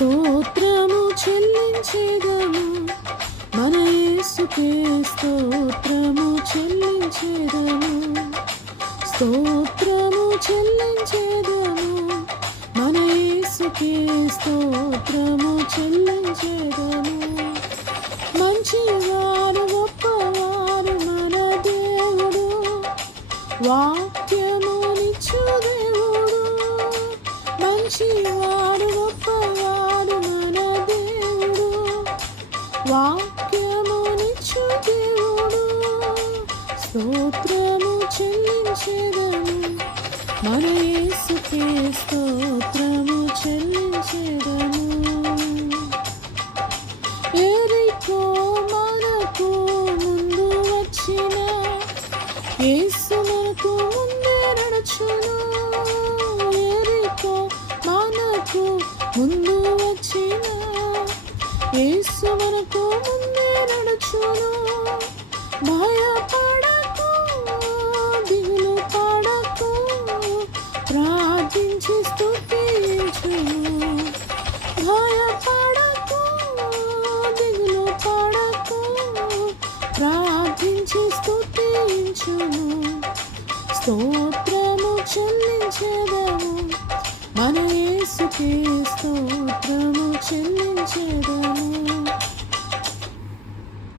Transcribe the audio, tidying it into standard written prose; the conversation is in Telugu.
స్తోత్రము చెల్లించేదము మన యేసుకే స్తోత్రము చెల్లించేదము స్తోత్రము చెల్లించేదము మన యేసుకే స్తోత్రము చెల్లించేదము మంచివారు గొప్పవారు మన దేవుడు వాక్యమునిచ్చు దేవుడు మంచివారు గొప్పవారు మన దేవుడు వాక్యమునిచ్చు దేవుడు స్తోత్రము చెల్లించేదము మన యేసుకే స్తోత్రము చెల్లించేదము ఎరికో మనకు ముందు వచ్చిన యేసు మనకు ముందే నడుచును ఎరికో మనకు ముందు వచ్చిన యేసు మనకు ముందే నడుచును భయపడకు దిగులు పడకు ప్రార్థించి స్తుతించును భయపడకు దిగులు పడకు ప్రార్థించి స్తుతించును స్తోత్రము చెల్లించేదము మన యేసుకే స్తోత్రము చెల్లించేదము